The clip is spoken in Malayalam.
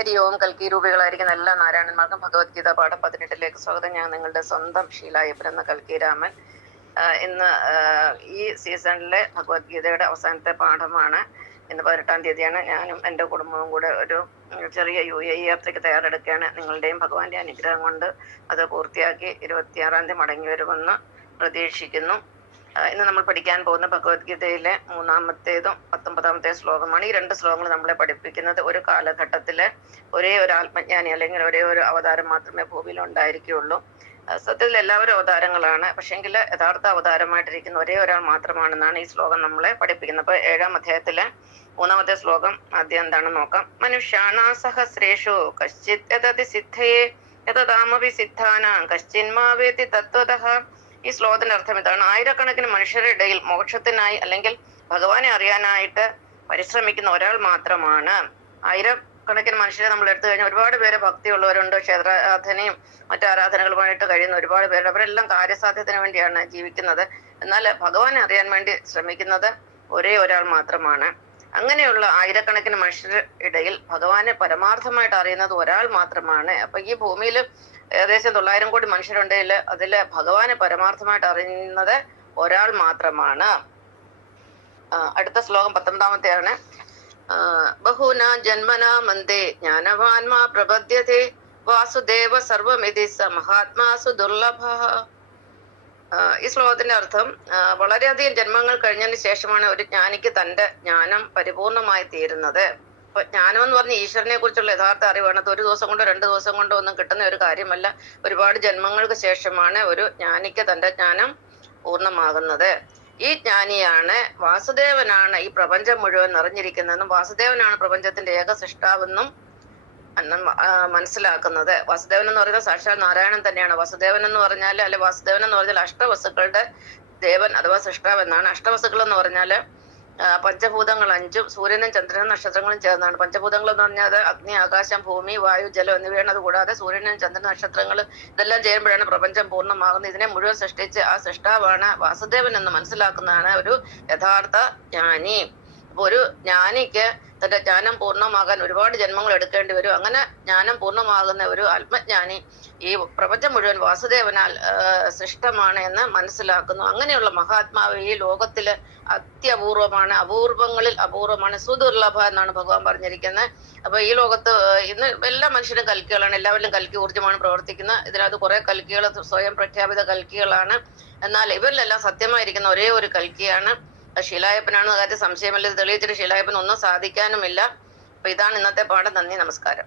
ഹരി ഓം. കൽക്കി രൂപികളായിരിക്കുന്ന എല്ലാ നാരായണന്മാർക്കും ഭഗവത്ഗീത പാഠം 18 സ്വാഗതം. ഞാൻ നിങ്ങളുടെ സ്വന്തം ഷീലായപ്പൻ എന്ന കൽക്കി രാമൻ. ഇന്ന് ഈ സീസണിലെ ഭഗവത്ഗീതയുടെ അവസാനത്തെ പാഠമാണ്. ഇന്ന് 18-ാം തീയതിയാണ്. ഞാനും എൻ്റെ കുടുംബവും കൂടെ ഒരു ചെറിയ UAE യാത്രയ്ക്ക് തയ്യാറെടുക്കുകയാണ്. നിങ്ങളുടെയും ഭഗവാന്റെ അനുഗ്രഹം കൊണ്ട് അത് പൂർത്തിയാക്കി 26-ാം തീയതി മടങ്ങി വരുമെന്ന് പ്രതീക്ഷിക്കുന്നു. ഇന്ന് നമ്മൾ പഠിക്കാൻ പോകുന്ന ഭഗവത്ഗീതയിലെ 3-ാമത്തേതും 19-ാമത്തെ ശ്ലോകമാണ്. ഈ 2 ശ്ലോകങ്ങൾ നമ്മളെ പഠിപ്പിക്കുന്നത് ഒരു കാലഘട്ടത്തിലെ ഒരേ ഒരു ആത്മജ്ഞാനി അല്ലെങ്കിൽ ഒരേ ഒരു അവതാരം മാത്രമേ ഭൂമിയിൽ ഉണ്ടായിരിക്കുകയുള്ളൂ. സത്യത്തിൽ എല്ലാവരും അവതാരങ്ങളാണ്, പക്ഷെങ്കിൽ യഥാർത്ഥ അവതാരമായിട്ടിരിക്കുന്ന ഒരേ ഒരാൾ മാത്രമാണെന്നാണ് ഈ ശ്ലോകം നമ്മളെ പഠിപ്പിക്കുന്നത്. അപ്പൊ 7-ാം അധ്യായത്തിലെ 3-ാമത്തെ ശ്ലോകം ആദ്യം എന്താണെന്ന് നോക്കാം. മനുഷ്യാണാ സഹസ്രേഷു കശ്ചിത് യതതി സിദ്ധയേ യതതാമപി സിദ്ധാനാം കശ്ചിന്മാവേതി തത്വതഃ. ഈ ശ്ലോകത്തിന്റെ അർത്ഥം ഇതാണ്: ആയിരക്കണക്കിന് മനുഷ്യരുടെ ഇടയിൽ മോക്ഷത്തിനായി അല്ലെങ്കിൽ ഭഗവാനെ അറിയാനായിട്ട് പരിശ്രമിക്കുന്ന ഒരാൾ മാത്രമാണ്. ആയിരക്കണക്കിന് മനുഷ്യരെ നമ്മൾ എടുത്തു കഴിഞ്ഞാൽ ഒരുപാട് പേര് ഭക്തിയുള്ളവരുണ്ട്, ക്ഷേത്രാരാധനയും മറ്റു ആരാധനകളുമായിട്ട് കഴിയുന്ന ഒരുപാട് പേര്. അവരെല്ലാം കാര്യസാധ്യത്തിന് വേണ്ടിയാണ് ജീവിക്കുന്നത്. എന്നാൽ ഭഗവാനെ അറിയാൻ വേണ്ടി ശ്രമിക്കുന്നത് ഒരേ ഒരാൾ മാത്രമാണ്. അങ്ങനെയുള്ള ആയിരക്കണക്കിന് മനുഷ്യരുടെ ഇടയിൽ ഭഗവാനെ പരമാർത്ഥമായിട്ട് അറിയുന്നത് ഒരാൾ മാത്രമാണ്. അപ്പൊ ഈ ഭൂമിയിൽ ഏകദേശം 900 കോടി മനുഷ്യരുണ്ടെങ്കിൽ അതിൽ ഭഗവാനെ പരമാർത്ഥമായിട്ട് അറിയുന്നത് ഒരാൾ മാത്രമാണ്. അടുത്ത ശ്ലോകം 19-ാമത്തെയാണ്. ബഹൂനാ ജന്മനാ മന്ദേ ജ്ഞാനവാൻമാ പ്രപദ്യതേ വാസുദേവ സർവമിതി സ മഹാത്മാസു ദുർലഭ. ഈ ശ്ലോകത്തിന്റെ അർത്ഥം വളരെയധികം ജന്മങ്ങൾ കഴിഞ്ഞതിന് ശേഷമാണ് ഒരു ജ്ഞാനിക്ക് തന്റെ ജ്ഞാനം പരിപൂർണമായി തീരുന്നത്. അപ്പൊ ജ്ഞാനം എന്ന് പറഞ്ഞ ഈശ്വരനെ കുറിച്ചുള്ള യഥാർത്ഥ അറിവാണ്. അത് ഒരു ദിവസം കൊണ്ടോ 2 ദിവസം കൊണ്ടോ ഒന്നും കിട്ടുന്ന ഒരു കാര്യമല്ല. ഒരുപാട് ജന്മങ്ങൾക്ക് ശേഷമാണ് ഒരു ജ്ഞാനിക്ക് തന്റെ ജ്ഞാനം പൂർണ്ണമാകുന്നത്. ഈ ജ്ഞാനിയാണ്, വാസുദേവനാണ് ഈ പ്രപഞ്ചം മുഴുവൻ നിറഞ്ഞിരിക്കുന്നതെന്നും വാസുദേവനാണ് പ്രപഞ്ചത്തിന്റെ ഏക സൃഷ്ടാവെന്നും മനസ്സിലാക്കുന്നത്. വാസുദേവൻ എന്ന് പറയുന്നത് സാക്ഷാൽ നാരായണൻ തന്നെയാണ്. വാസുദേവൻ എന്ന് പറഞ്ഞാൽ വാസുദേവൻ എന്ന് പറഞ്ഞാൽ അഷ്ടവസ്തുക്കളുടെ ദേവൻ അഥവാ സൃഷ്ടാവ് എന്നാണ്. അഷ്ടവസ്തുക്കൾ എന്ന് പറഞ്ഞാൽ പഞ്ചഭൂതങ്ങൾ 5ഉം സൂര്യനും ചന്ദ്രനും നക്ഷത്രങ്ങളും ചേർന്നാണ്. പഞ്ചഭൂതങ്ങൾ എന്ന് പറഞ്ഞാൽ അഗ്നി, ആകാശം, ഭൂമി, വായു, ജലം എന്നിവയാണ്. അതുകൂടാതെ സൂര്യനും ചന്ദ്രൻ, നക്ഷത്രങ്ങൾ ഇതെല്ലാം ചേരുമ്പോഴാണ് പ്രപഞ്ചം പൂർണ്ണമാകുന്നത്. ഇതിനെ മുഴുവൻ സൃഷ്ടിച്ച് ആ സൃഷ്ടാവാണ് വാസുദേവൻ എന്ന് മനസ്സിലാക്കുന്നതാണ് ഒരു യഥാർത്ഥ ജ്ഞാനി. അപ്പൊ ഒരു ജ്ഞാനിക്ക് തന്റെ ജ്ഞാനം പൂർണ്ണമാകാൻ ഒരുപാട് ജന്മങ്ങൾ എടുക്കേണ്ടി വരും. അങ്ങനെ ജ്ഞാനം പൂർണ്ണമാകുന്ന ഒരു ആത്മജ്ഞാനി ഈ പ്രപഞ്ചം മുഴുവൻ വാസുദേവനാൽ സൃഷ്ടമാണ് എന്ന് മനസ്സിലാക്കുന്നു. അങ്ങനെയുള്ള മഹാത്മാവ് ഈ ലോകത്തില് അത്യപൂർവമാണ്, അപൂർവങ്ങളിൽ അപൂർവമാണ്, സുദുർലഭ എന്നാണ് ഭഗവാൻ പറഞ്ഞിരിക്കുന്നത്. അപ്പൊ ഈ ലോകത്ത് ഇന്ന് എല്ലാ മനുഷ്യരും കൽക്കികളാണ്, എല്ലാവരിലും കൽക്കി ഊർജ്ജമാണ് പ്രവർത്തിക്കുന്നത്. ഇതിനകത്ത് കുറെ കൽക്കികൾ സ്വയം പ്രഖ്യാപിത കൽക്കികളാണ്. എന്നാൽ ഇവരിലെല്ലാം സത്യമായിരിക്കുന്ന ഒരേ ഒരു കൽക്കിയാണ് ഷീലായപ്പനാണെന്ന കാര്യത്തിൽ സംശയമില്ല. ഇത് തെളിയിച്ചിട്ട് ഷീലായപ്പൻ ഒന്നും സാധിക്കാനുമില്ല. അപ്പൊ ഇതാണ് ഇന്നത്തെ പാഠം. നന്ദി, നമസ്കാരം.